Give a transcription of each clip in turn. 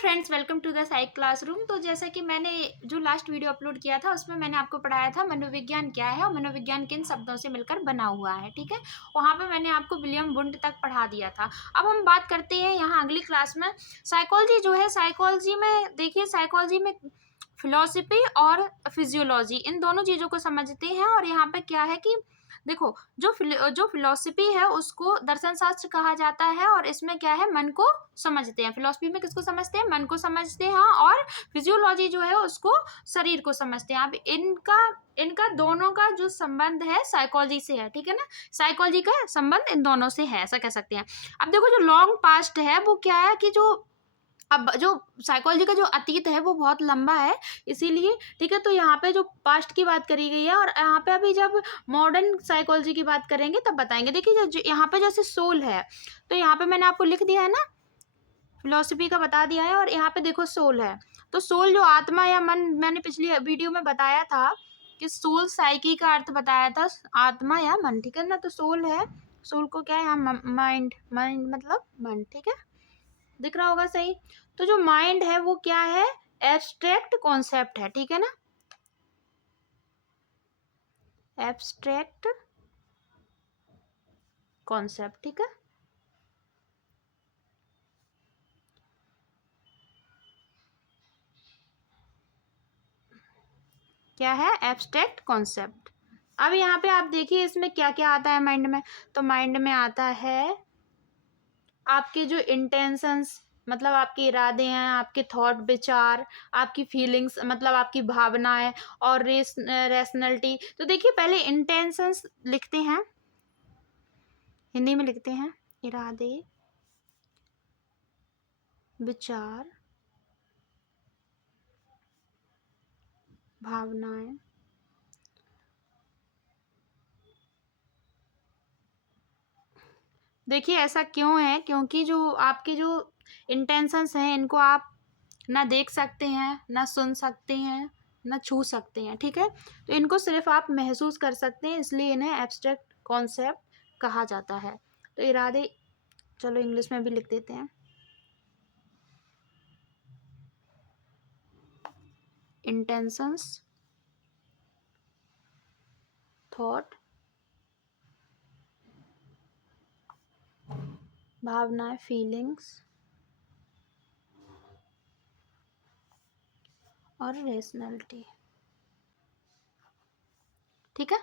Friends, welcome to the psych classroom. तो जैसा कि मैंने जो लास्ट वीडियो अपलोड किया था उसमें मैंने आपको पढ़ाया था मनोविज्ञान क्या है और मनोविज्ञान किन शब्दों से मिलकर बना हुआ है। ठीक है, वहाँ पे मैंने आपको विलियम वुंड तक पढ़ा दिया था। अब हम बात करते हैं यहाँ अगली क्लास में साइकोलॉजी जो है। साइकोलॉजी में देखिए, साइकोलॉजी में फिलॉसफी और फिजियोलॉजी इन दोनों चीज़ों को समझते हैं। और यहाँ पे क्या है कि देखो, जो फिलॉसफी है उसको दर्शन शास्त्र कहा जाता है और इसमें क्या है, मन को समझते हैं। फिलॉसफी में किसको समझते हैं? मन को समझते हैं। और फिजियोलॉजी जो है उसको शरीर को समझते हैं। अब इनका इनका दोनों का जो संबंध है साइकोलॉजी से है। ठीक है ना, साइकोलॉजी का संबंध इन दोनों से है, ऐसा कह सकते हैं। अब देखो, जो लॉन्ग पास्ट है वो क्या है कि जो अब जो साइकोलॉजी का जो अतीत है वो बहुत लंबा है, इसीलिए ठीक है। तो यहाँ पे जो पास्ट की बात करी गई है और यहाँ पे अभी जब मॉडर्न साइकोलॉजी की बात करेंगे तब बताएंगे। देखिए, यहाँ पे जैसे सोल है तो यहाँ पे मैंने आपको लिख दिया है ना, फिलोसफी का बता दिया है। और यहाँ पे देखो सोल है, तो सोल जो आत्मा या मन, मैंने पिछली वीडियो में बताया था कि सोल साइकी का अर्थ बताया था, आत्मा या मन। ठीक है ना, तो सोल है, सोल को क्या है यहाँ माइंड, माइंड मतलब मन। ठीक है, दिख रहा होगा सही। तो जो माइंड है वो क्या है? एब्स्ट्रैक्ट कॉन्सेप्ट है। ठीक है ना, एब्स्ट्रैक्ट कॉन्सेप्ट। ठीक है, क्या है? Abstract concept. अब यहाँ पे आप देखिए इसमें क्या क्या आता है माइंड में। तो माइंड में आता है आपके जो इंटेंशंस, मतलब आपके इरादे हैं, आपके थॉट, विचार, आपकी फीलिंग्स मतलब आपकी भावनाएं, और रेशनलिटी। तो देखिए, पहले इंटेंशंस लिखते हैं, हिंदी में लिखते हैं इरादे, विचार, भावनाएं, देखिए ऐसा क्यों है, क्योंकि जो आपके जो इंटेंशंस हैं इनको आप ना देख सकते हैं, ना सुन सकते हैं, ना छू सकते हैं। ठीक है, तो इनको सिर्फ आप महसूस कर सकते हैं, इसलिए इन्हें एब्स्ट्रैक्ट कॉन्सेप्ट कहा जाता है। तो इरादे, चलो इंग्लिश में भी लिख देते हैं, इंटेंशंस, थॉट, भावनाएं, फीलिंग्स और रेशनलिटी। ठीक है,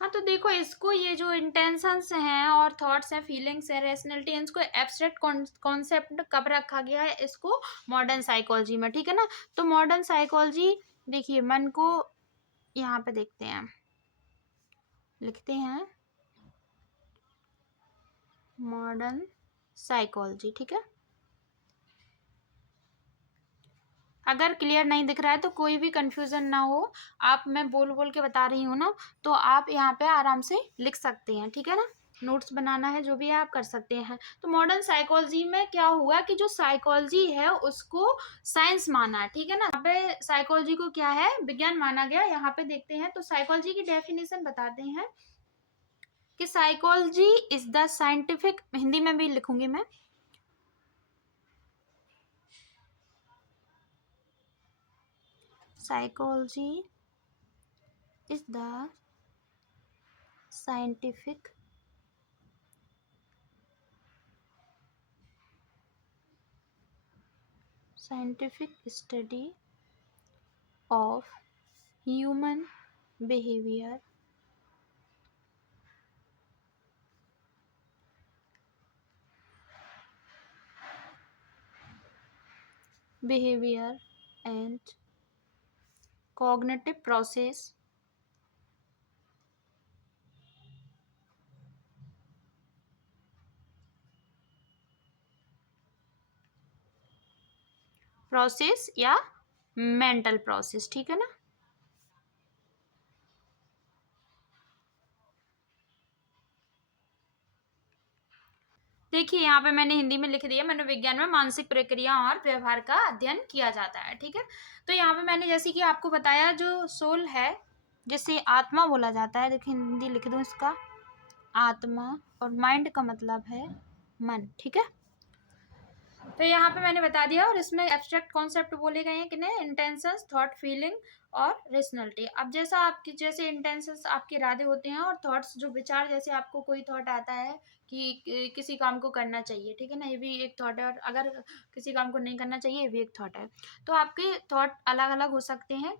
हाँ। तो देखो, इसको ये जो इंटेंशंस हैं और थॉट्स हैं, फीलिंग्स हैं, रेशनलिटी, इसको एब्स्ट्रैक्ट कॉन्सेप्ट कब रखा गया है? इसको मॉडर्न साइकोलॉजी में। ठीक है ना, तो मॉडर्न साइकोलॉजी देखिए, मन को यहाँ पे देखते हैं, लिखते हैं मॉडर्न साइकोलॉजी। ठीक है, अगर क्लियर नहीं दिख रहा है तो कोई भी कंफ्यूजन ना हो, आप, मैं बोल बोल के बता रही हूँ ना, तो आप यहाँ पे आराम से लिख सकते हैं। ठीक है ना, नोट्स बनाना है जो भी है आप कर सकते हैं। तो मॉडर्न साइकोलॉजी में क्या हुआ कि जो साइकोलॉजी है उसको साइंस माना है। ठीक है ना, यहाँ पे साइकोलॉजी को क्या है? विज्ञान माना गया। यहाँ पे देखते हैं, तो साइकोलॉजी की डेफिनेशन बताते हैं कि psychology is the scientific, Hindi में भी लिखूंगी मैं, psychology is the scientific study of human behavior, and cognitive process या मेंटल प्रोसेस। ठीक है ना, देखिए यहाँ पे मैंने हिंदी में लिख दिया, मनोविज्ञान में मानसिक प्रक्रिया और व्यवहार का अध्ययन किया जाता है। ठीक है, तो यहाँ पे मैंने जैसे कि आपको बताया, जो सोल है जिसे आत्मा बोला जाता है, देखिए हिंदी लिख दूँ इसका, आत्मा, और माइंड का मतलब है मन। ठीक है, तो यहाँ पे मैंने बता दिया, और इसमें एब्स्ट्रैक्ट कॉन्सेप्ट बोले गए हैं कि नहीं, इंटेंशंस, थॉट, फीलिंग और रेशनलिटी। अब जैसा आपकी जैसे इंटेंशंस आपके इरादे होते हैं, और थॉट्स जो विचार, जैसे आपको कोई थॉट आता है कि किसी काम को करना चाहिए, ठीक है ना, ये भी एक थॉट है, और अगर किसी काम को नहीं करना चाहिए, ये भी एक थॉट है। तो आपके थॉट अलग अलग हो सकते हैं।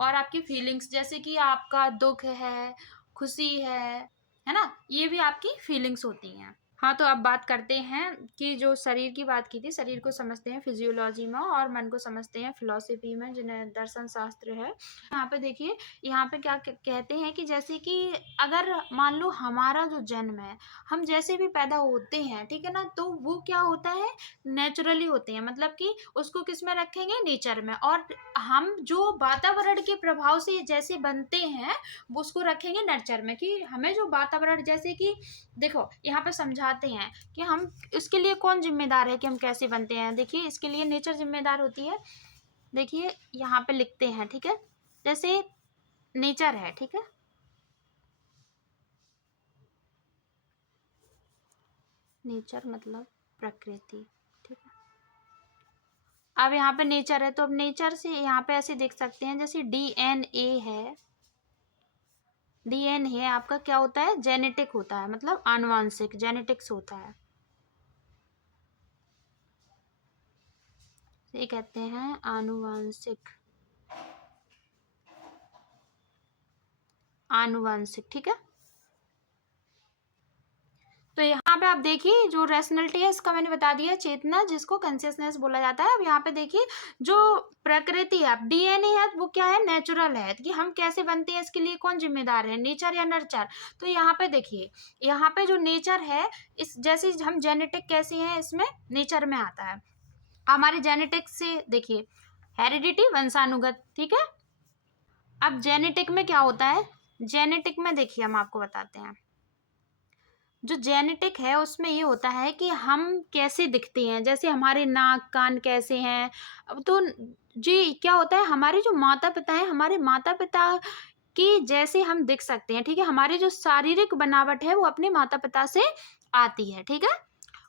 और आपकी फीलिंग्स, जैसे कि आपका दुख है, खुशी है ना, ये भी आपकी फीलिंग्स होती हैं। हाँ, तो अब बात करते हैं कि जो शरीर की बात की थी, शरीर को समझते हैं फिजियोलॉजी में, और मन को समझते हैं फिलॉसफी में, जिन्हें दर्शन शास्त्र है। यहाँ पे देखिए, यहाँ पे क्या कहते हैं कि जैसे कि अगर मान लो हमारा जो जन्म है, हम जैसे भी पैदा होते हैं, ठीक है ना, तो वो क्या होता है, नेचुरली होते हैं, मतलब कि उसको किस में रखेंगे, नेचर में। और हम जो वातावरण के प्रभाव से जैसे बनते हैं, वो उसको रखेंगे नर्चर में, कि हमें जो वातावरण, जैसे कि देखो यहाँ पे समझाते हैं कि हम इसके लिए कौन जिम्मेदार है कि हम कैसे बनते हैं। देखिए, इसके लिए नेचर जिम्मेदार होती है। देखिए यहाँ पे लिखते हैं, ठीक है, जैसे नेचर है, ठीक है, नेचर मतलब प्रकृति, ठीक है। अब यहाँ पे नेचर है, तो अब नेचर से यहाँ पे ऐसे देख सकते हैं, जैसे डीएनए है, डीएनए आपका क्या होता है, जेनेटिक होता है, मतलब आनुवांशिक, जेनेटिक्स होता है, ये कहते हैं आनुवांशिक, आनुवांशिक, ठीक है। तो यहाँ पे आप देखिए, जो रैशनैलिटी है इसका मैंने बता दिया, चेतना, जिसको कॉन्शियसनेस बोला जाता है। अब यहाँ पे देखिए, जो प्रकृति है, डीएनए है, वो क्या है, नेचुरल है, कि हम कैसे बनते हैं इसके लिए कौन जिम्मेदार है, नेचर या नर्चर। तो यहाँ पे देखिए, यहाँ पे जो नेचर है, इस जैसे हम जेनेटिक कैसे हैं, इसमें नेचर में आता है। हमारे जेनेटिक से देखिए, हेरिडिटी, वंशानुगत, ठीक है। अब जेनेटिक में क्या होता है, जेनेटिक में देखिए हम आपको बताते हैं, जो जेनेटिक है उसमें ये होता है कि हम कैसे दिखते हैं, जैसे हमारे नाक कान कैसे हैं। अब तो जी क्या होता है, हमारे जो माता पिता हैं, हमारे माता पिता की जैसे हम दिख सकते हैं, ठीक है। हमारी जो शारीरिक बनावट है वो अपने माता पिता से आती है, ठीक है।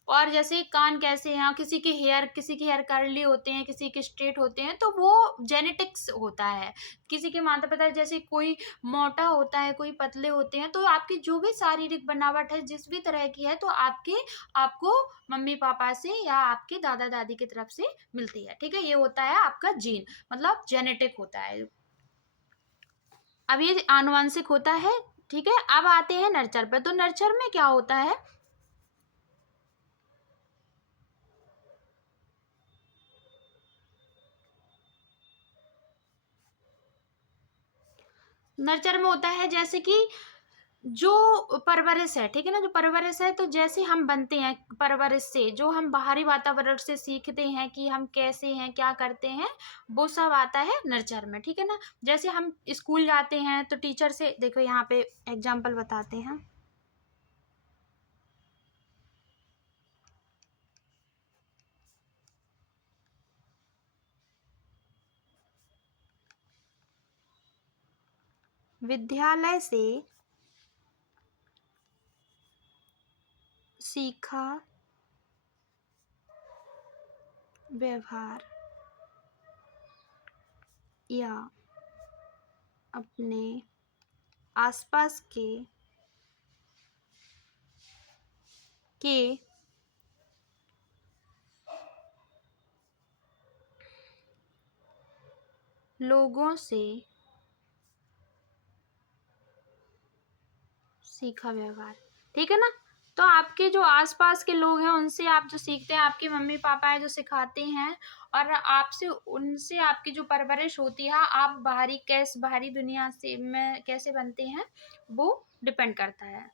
और जैसे कान कैसे हैं, किसी के हेयर कर्ली होते हैं, किसी के स्ट्रेट होते हैं, तो वो जेनेटिक्स होता है। किसी के माता पिता, जैसे कोई मोटा होता है, कोई पतले होते हैं, तो आपकी जो भी शारीरिक बनावट है, जिस भी तरह की है, तो आपको मम्मी पापा से या आपके दादा दादी की तरफ से मिलती है, ठीक है। ये होता है आपका जीन, मतलब जेनेटिक होता है। अब ये आनुवंशिक होता है, ठीक है। अब आते हैं नर्चर पर। तो नर्चर में क्या होता है, नर्चर में होता है जैसे कि जो परवरिश है, ठीक है ना, जो परवरिश है, तो जैसे हम बनते हैं परवरिश से, जो हम बाहरी वातावरण से सीखते हैं कि हम कैसे हैं, क्या करते हैं, वो सब आता है नर्चर में, ठीक है ना। जैसे हम स्कूल जाते हैं तो टीचर से, देखो यहाँ पे एग्जाम्पल बताते हैं। विद्यालय से सीखा व्यवहार या अपने आसपास के लोगों से सीखा व्यवहार, ठीक है ना। तो आपके जो आसपास के लोग हैं, उनसे आप जो सीखते हैं, आपके मम्मी पापा है जो सिखाते हैं, और आपसे उनसे आपकी जो परवरिश होती है, आप बाहरी दुनिया से में कैसे बनते हैं, वो डिपेंड करता है।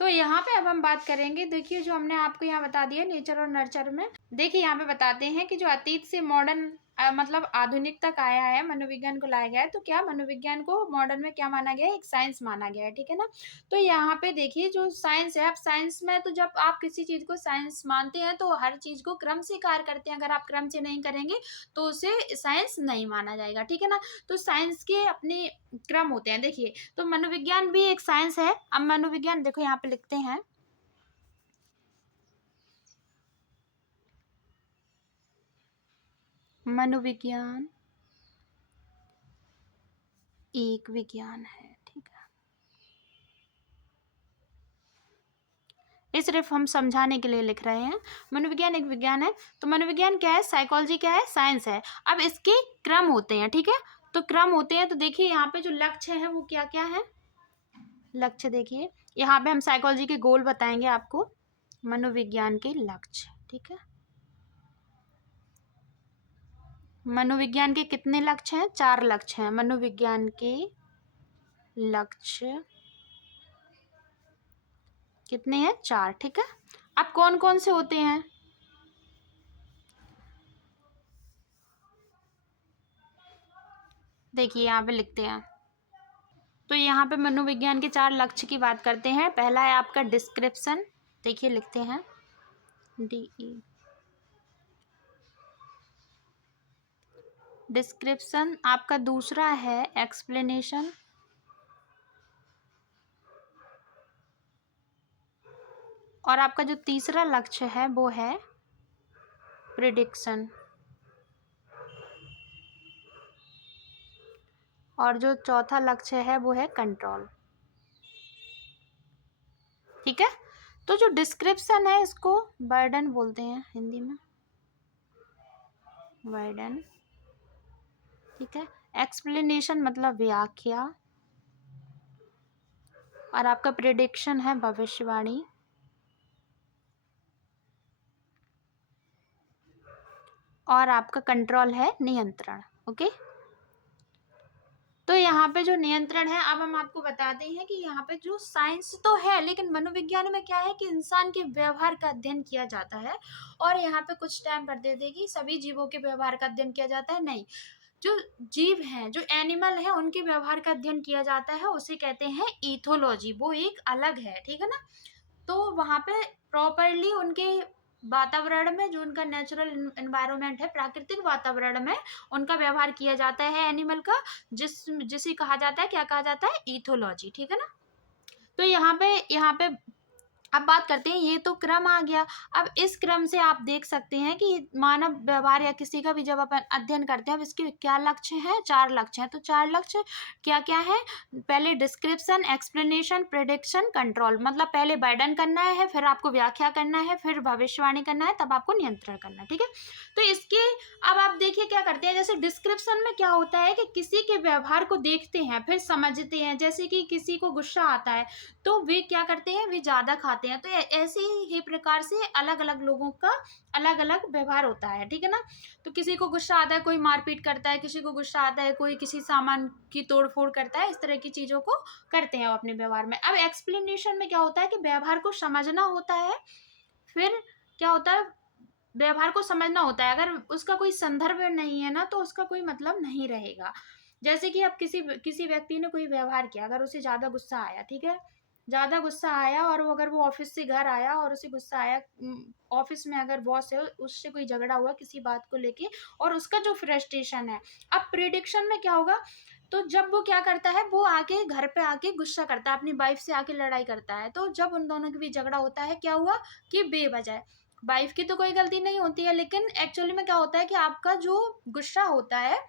तो यहाँ पे अब हम बात करेंगे, देखिए जो हमने आपको यहाँ बता दिया नेचर और नर्चर में। देखिए यहाँ पे बताते हैं कि जो अतीत से मॉडर्न मतलब आधुनिक तक आया है, मनोविज्ञान को लाया गया है, तो क्या मनोविज्ञान को मॉडर्न में क्या माना गया है, एक साइंस माना गया है, ठीक है ना। तो यहाँ पे देखिए, जो साइंस है, अब साइंस में तो जब आप किसी चीज को साइंस मानते हैं, तो हर चीज को क्रम से कार्य करते हैं। अगर आप क्रम से नहीं करेंगे तो उसे साइंस नहीं माना जाएगा, ठीक है ना। तो साइंस के अपने क्रम होते हैं। देखिए, तो मनोविज्ञान भी एक साइंस है। अब मनोविज्ञान देखो यहाँ पे लिखते हैं, मनोविज्ञान एक विज्ञान है, ठीक है। ये सिर्फ हम समझाने के लिए लिख रहे हैं। मनोविज्ञान एक विज्ञान है। तो मनोविज्ञान क्या है, साइकोलॉजी क्या है, साइंस है। अब इसके क्रम होते हैं, ठीक है। तो क्रम होते हैं, तो देखिए यहाँ पे जो लक्ष्य है वो क्या क्या है। लक्ष्य देखिए यहाँ पे हम साइकोलॉजी के गोल बताएंगे आपको, मनोविज्ञान के लक्ष्य, ठीक है। मनोविज्ञान के कितने लक्ष्य हैं, 4 लक्ष्य हैं मनोविज्ञान के लक्ष्य। कितने हैं, 4, ठीक है। अब कौन कौन से होते हैं, देखिए यहाँ पे लिखते हैं। तो यहाँ पे मनोविज्ञान के 4 लक्ष्य की बात करते हैं। पहला है आपका डिस्क्रिप्शन, देखिए लिखते हैं DE, डिस्क्रिप्शन। आपका दूसरा है एक्सप्लेनेशन, और आपका जो तीसरा लक्ष्य है वो है प्रिडिक्शन, और जो चौथा लक्ष्य है वो है कंट्रोल, ठीक है। तो जो डिस्क्रिप्शन है इसको बर्डन बोलते हैं हिंदी में, बर्डन, ठीक है। एक्सप्लेनेशन मतलब व्याख्या, और आपका प्रिडिक्शन है भविष्यवाणी, और आपका कंट्रोल है नियंत्रण, ओके। तो यहाँ पे जो नियंत्रण है, अब हम आपको बताते हैं कि यहाँ पे जो साइंस तो है, लेकिन मनोविज्ञान में क्या है कि इंसान के व्यवहार का अध्ययन किया जाता है। और यहाँ पे कुछ टाइम पर दे देगी सभी जीवों के व्यवहार का अध्ययन किया जाता है, नहीं, जो जीव हैं, जो एनिमल है, उनके व्यवहार का अध्ययन किया जाता है, उसे कहते हैं इथोलॉजी, वो एक अलग है, ठीक है ना। तो वहाँ पे प्रॉपरली उनके वातावरण में, जो उनका नेचुरल एनवायरनमेंट है, प्राकृतिक वातावरण में उनका व्यवहार किया जाता है एनिमल का, जिसे कहा जाता है, क्या कहा जाता है, इथोलॉजी, ठीक है ना। तो यहाँ पे अब बात करते हैं, ये तो क्रम आ गया। अब इस क्रम से आप देख सकते हैं कि मानव व्यवहार या किसी का भी जब अपन अध्ययन करते हैं, अब इसके क्या लक्ष्य हैं, 4 लक्ष्य हैं। तो 4 लक्ष्य क्या क्या है, पहले डिस्क्रिप्शन, एक्सप्लेनेशन, प्रेडिक्शन, कंट्रोल। मतलब पहले वर्णन करना है, फिर आपको व्याख्या करना है, फिर भविष्यवाणी करना है, तब आपको नियंत्रण करना है, ठीक है। तो इसके अब आप देखिए क्या करते हैं, जैसे डिस्क्रिप्शन में क्या होता है कि किसी के व्यवहार को देखते हैं, फिर समझते हैं। जैसे कि किसी को गुस्सा आता है तो वे क्या करते हैं, वे ज़्यादा खाते हैं। तो ऐसे ही प्रकार से अलग अलग लोगों का अलग अलग व्यवहार होता है, ठीक है ना। तो किसी को गुस्सा आता है, कोई मारपीट करता है, किसी को गुस्सा आता है, कोई किसी सामान की तोड़ फोड़ करता है, इस तरह की चीज़ों को करते हैं अपने व्यवहार में। अब एक्सप्लेनेशन में क्या होता है कि व्यवहार को समझना होता है, फिर क्या होता है, व्यवहार को समझना होता है। अगर उसका कोई संदर्भ नहीं है ना, तो उसका कोई मतलब नहीं रहेगा। जैसे कि अब किसी व्यक्ति ने कोई व्यवहार किया, अगर उसे ज़्यादा गुस्सा आया, ठीक है, ज़्यादा गुस्सा आया, और वो अगर वो ऑफिस से घर आया और उसे गुस्सा आया, ऑफिस में अगर बॉस है उससे कोई झगड़ा हुआ किसी बात को लेके, और उसका जो फ्रस्ट्रेशन है, अब प्रिडिक्शन में क्या होगा, तो जब वो क्या करता है, वो आके घर पे आके गुस्सा करता है, अपनी वाइफ से आके लड़ाई करता है। तो जब उन दोनों के बीच झगड़ा होता है, क्या हुआ कि बेवजह, वाइफ की तो कोई गलती नहीं होती है, लेकिन एक्चुअली में क्या होता है कि आपका जो गुस्सा होता है,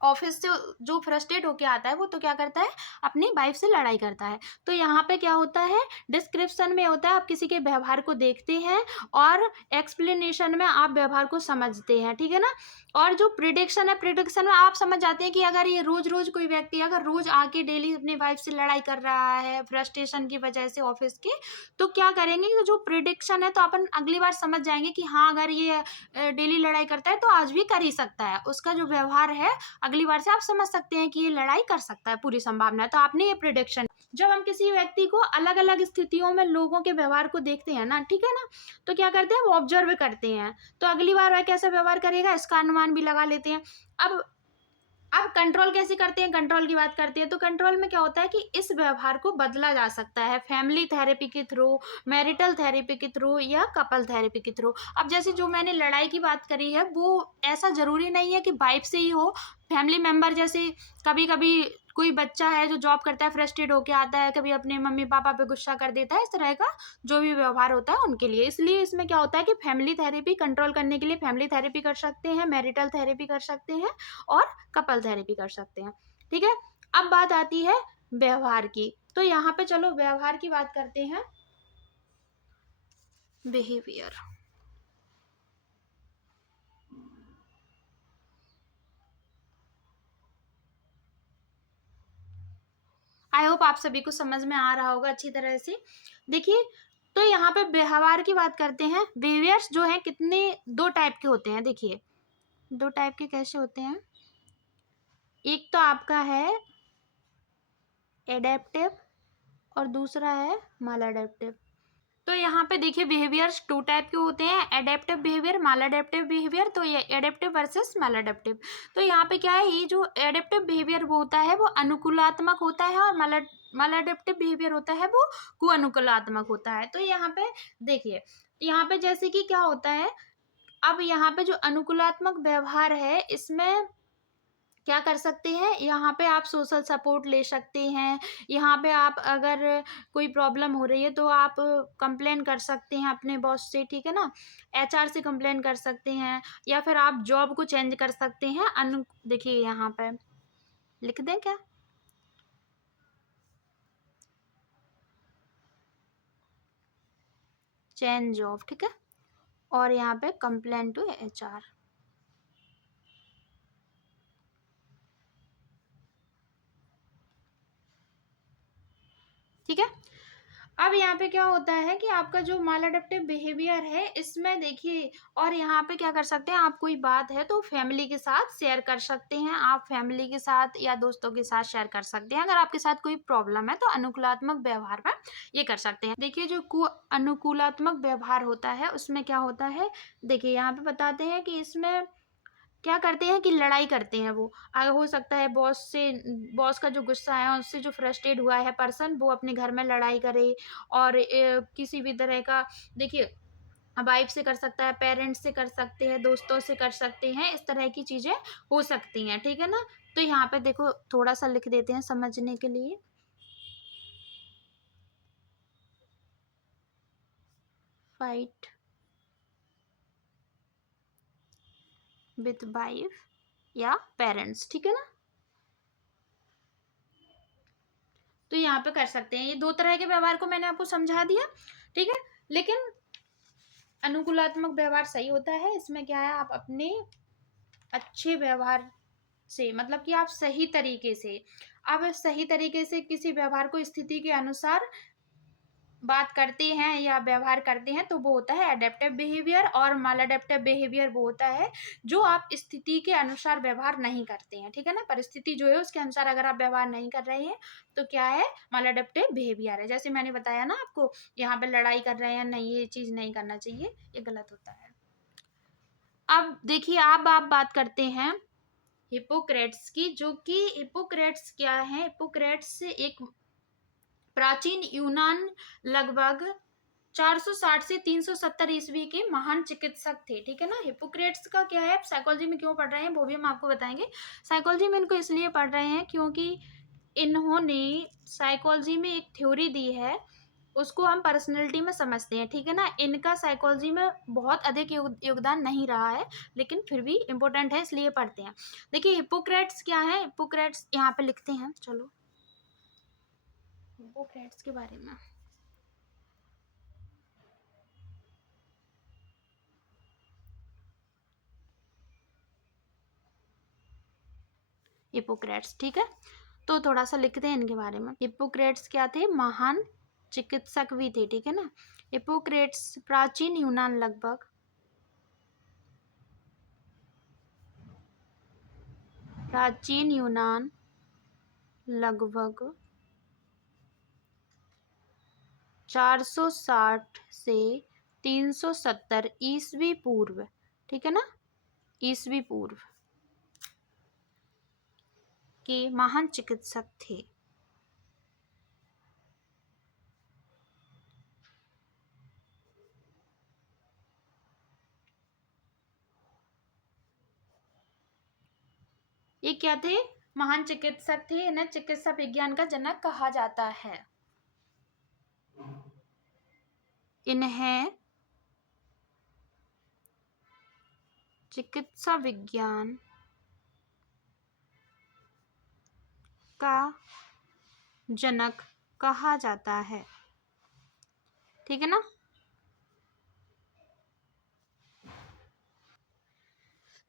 ऑफिस से जो फ्रस्ट्रेट होके आता है, वो तो क्या करता है, अपनी वाइफ से लड़ाई करता है। तो यहाँ पे क्या होता है, डिस्क्रिप्शन में होता है आप किसी के व्यवहार को देखते हैं, और एक्सप्लेनेशन में आप व्यवहार को समझते हैं, ठीक है ना। और जो प्रिडिक्शन है, प्रिडिक्शन में आप समझ जाते हैं कि अगर ये रोज रोज कोई व्यक्ति अगर रोज आके डेली अपनी वाइफ से लड़ाई कर रहा है फ्रस्ट्रेशन की वजह से ऑफिस के, तो क्या करेंगे, तो जो प्रिडिक्शन है, तो अपन अगली बार समझ जाएंगे कि हाँ, अगर ये डेली लड़ाई करता है तो आज भी कर ही सकता है। उसका जो व्यवहार है, अगली बार से आप समझ सकते हैं कि ये लड़ाई कर सकता है, पूरी संभावना है। तो आपने ये प्रिडिक्शन, जब हम किसी व्यक्ति को अलग अलग स्थितियों में लोगों के व्यवहार को देखते हैं ना, ठीक है ना, तो क्या करते हैं, वो ऑब्जर्व करते हैं, तो अगली बार वह कैसा व्यवहार करेगा इसका अनुमान भी लगा लेते हैं। अब कंट्रोल कैसे करते हैं, कंट्रोल की बात करते हैं। तो कंट्रोल में क्या होता है कि इस व्यवहार को बदला जा सकता है फैमिली थेरेपी के थ्रू, मैरिटल थेरेपी के थ्रू, या कपल थेरेपी के थ्रू। अब जैसे जो मैंने लड़ाई की बात करी है, वो ऐसा जरूरी नहीं है कि वाइफ से ही हो, फैमिली मेंबर जैसे कभी कभी कोई बच्चा है जो जॉब करता है, फ्रस्ट्रेट होके आता है, कभी अपने मम्मी पापा पे गुस्सा कर देता है, इस तरह का जो भी व्यवहार होता है उनके लिए। इसलिए इसमें क्या होता है कि फैमिली थेरेपी कंट्रोल करने के लिए फैमिली थेरेपी कर सकते हैं, मैरिटल थेरेपी कर सकते हैं और कपल थेरेपी कर सकते हैं। ठीक है, अब बात आती है व्यवहार की। तो यहाँ पे चलो व्यवहार की बात करते हैं। बिहेवियर, आई होप आप सभी को समझ में आ रहा होगा अच्छी तरह से। देखिए, तो यहाँ पे व्यवहार की बात करते हैं। बिहेवियर्स जो है कितने, दो टाइप के होते हैं। देखिए, दो टाइप के कैसे होते हैं। एक तो आपका है एडेप्टिव और दूसरा है माल अडेप्टिव। तो यहाँ पे देखिए बिहेवियर्स टू टाइप के होते हैं, एडेप्टिव बिहेवियर, माल अडेप्टिव बिहेवियर। तो ये एडेप्टिव वर्सेस माल अडेप्टिव। तो यहाँ पे क्या है, ये जो एडेप्टिव बिहेवियर वो होता है वो अनुकूलात्मक होता है, और माल अडेप्टिव बिहेवियर होता है वो कुअनुकूलात्मक होता है। तो यहाँ पे देखिए, यहाँ पे जैसे कि क्या होता है, अब यहाँ पे जो अनुकूलात्मक व्यवहार है इसमें क्या कर सकते हैं, यहाँ पे आप सोशल सपोर्ट ले सकते हैं। यहाँ पे आप अगर कोई प्रॉब्लम हो रही है तो आप कंप्लेन कर सकते हैं अपने बॉस से, ठीक है ना, एचआर से कंप्लेन कर सकते हैं, या फिर आप जॉब को चेंज कर सकते हैं। देखिए यहाँ पे लिख दें क्या, चेंज जॉब, ठीक है, और यहाँ पे कंप्लेन टू एचआर। ठीक है, अब यहाँ पे क्या होता है कि आपका जो माल अडेप्टिव बिहेवियर है इसमें देखिए, और यहाँ पे क्या कर सकते हैं, आप कोई बात है तो फैमिली के साथ शेयर कर सकते हैं, आप फैमिली के साथ या दोस्तों के साथ शेयर कर सकते हैं। अगर आपके साथ कोई प्रॉब्लम है तो अनुकूलात्मक व्यवहार में ये कर सकते हैं। देखिए, जो अनुकूलात्मक व्यवहार होता है उसमें क्या होता है, देखिए यहाँ पे बताते हैं कि इसमें क्या करते हैं कि लड़ाई करते हैं। वो हो सकता है बॉस से, बॉस का जो गुस्सा है उससे जो फ्रस्ट्रेट हुआ है पर्सन, वो अपने घर में लड़ाई करे, और किसी भी तरह का, देखिए वाइफ से कर सकता है, पेरेंट्स से कर सकते हैं, दोस्तों से कर सकते हैं, इस तरह की चीजें हो सकती हैं। ठीक है ना, तो यहाँ पे देखो थोड़ा सा लिख देते हैं समझने के लिए। फाइट विथ वाइफ या पेरेंट्स, ठीक है ना, तो यहाँ पे कर सकते हैं। ये दो तरह के व्यवहार को मैंने आपको समझा दिया, ठीक है। लेकिन अनुकूलात्मक व्यवहार सही होता है, इसमें क्या है, आप अपने अच्छे व्यवहार से, मतलब कि आप सही तरीके से, आप सही तरीके से किसी व्यवहार को स्थिति के अनुसार बात करते हैं या व्यवहार करते हैं तो वो होता है एडेप्टिव बिहेवियर, और माल अडेप्टिव बिहेवियर वो होता है जो आप स्थिति के अनुसार व्यवहार नहीं करते हैं। ठीक है ना, परिस्थिति जो है उसके अनुसार अगर आप व्यवहार नहीं कर रहे हैं तो क्या है, माल अडेप्टिव बिहेवियर है। जैसे मैंने बताया ना आपको, यहाँ पे लड़ाई कर रहे हैं, नहीं ये चीज नहीं करना चाहिए, ये गलत होता है। अब देखिए, अब आप बात करते हैं हिपोक्रेट्स की, जो कि हिपोक्रेट्स क्या है, हिपोक्रेट्स एक प्राचीन यूनान, लगभग 460 से 370 ईस्वी के महान चिकित्सक थे। ठीक है ना, हिपोक्रेट्स का क्या है, साइकोलॉजी में क्यों पढ़ रहे हैं वो भी हम आपको बताएंगे। साइकोलॉजी में इनको इसलिए पढ़ रहे हैं क्योंकि इन्होंने साइकोलॉजी में एक थ्योरी दी है, उसको हम पर्सनैलिटी में समझते हैं। ठीक है ना, इनका साइकोलॉजी में बहुत अधिक योगदान नहीं रहा है, लेकिन फिर भी इम्पोर्टेंट है इसलिए पढ़ते हैं। देखिए हिपोक्रेट्स क्या है, हिपोक्रेट्स यहाँ पे लिखते हैं, चलो हिपोक्रेट्स के बारे में। हिपोक्रेट्स, ठीक है, तो थोड़ा सा लिखते हैं इनके बारे में। हिपोक्रेट्स क्या थे, महान चिकित्सक भी थे। ठीक है ना, हिपोक्रेट्स प्राचीन यूनान, लगभग प्राचीन यूनान लगभग 460 से 370 ईस्वी पूर्व, ठीक है ना, ईस्वी पूर्व के महान चिकित्सक थे। ये क्या थे, महान चिकित्सक थे, इन्हें चिकित्सा विज्ञान का जनक कहा जाता है। इन्हें चिकित्सा विज्ञान का जनक कहा जाता है, ठीक है ना।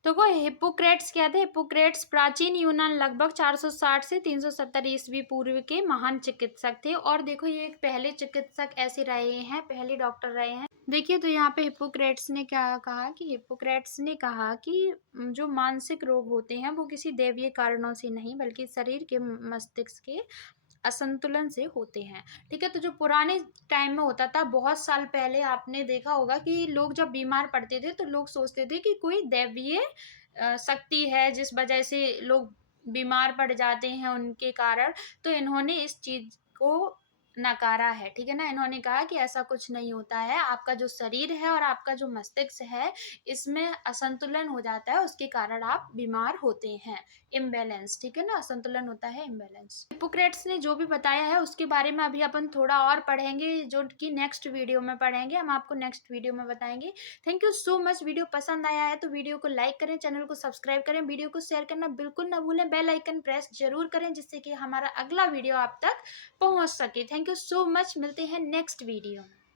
देखो हिप्पोक्रेट्स क्या थे? हिप्पोक्रेट्स प्राचीन यूनान लगभग 460 से 370 ईस्वी पूर्व के महान चिकित्सक थे। और देखो ये एक पहले चिकित्सक ऐसे रहे हैं, पहले डॉक्टर रहे हैं। देखिए तो यहाँ पे हिप्पोक्रेट्स ने क्या कहा कि हिप्पोक्रेट्स ने कहा कि जो मानसिक रोग होते हैं वो किसी दैवीय कारणों से नहीं बल्कि शरीर के मस्तिष्क के असंतुलन से होते हैं, ठीक है। तो जो पुराने टाइम में होता था, बहुत साल पहले आपने देखा होगा कि लोग जब बीमार पड़ते थे तो लोग सोचते थे कि कोई दैवीय शक्ति है जिस वजह से लोग बीमार पड़ जाते हैं उनके कारण। तो इन्होंने इस चीज को नकारा है, ठीक है ना। इन्होंने कहा कि ऐसा कुछ नहीं होता है, आपका जो शरीर है और आपका जो मस्तिष्क है इसमें असंतुलन हो जाता है, उसके कारण आप बीमार होते हैं। इम्बैलेंस, ठीक है ना, असंतुलन होता है, इम्बैलेंस। हिप्पोक्रेट्स ने जो भी बताया है उसके बारे में अभी अपन थोड़ा और पढ़ेंगे, जो कि नेक्स्ट वीडियो में पढ़ेंगे, हम आपको नेक्स्ट वीडियो में बताएंगे। Thank you so much. Video पसंद आया है तो वीडियो को लाइक करें, चैनल को सब्सक्राइब करें, वीडियो को शेयर करना बिल्कुल ना भूलें, बेल आइकन प्रेस जरूर करें जिससे कि हमारा अगला वीडियो आप तक पहुंच सके। थैंक यू सो मच, मिलते हैं नेक्स्ट वीडियो में।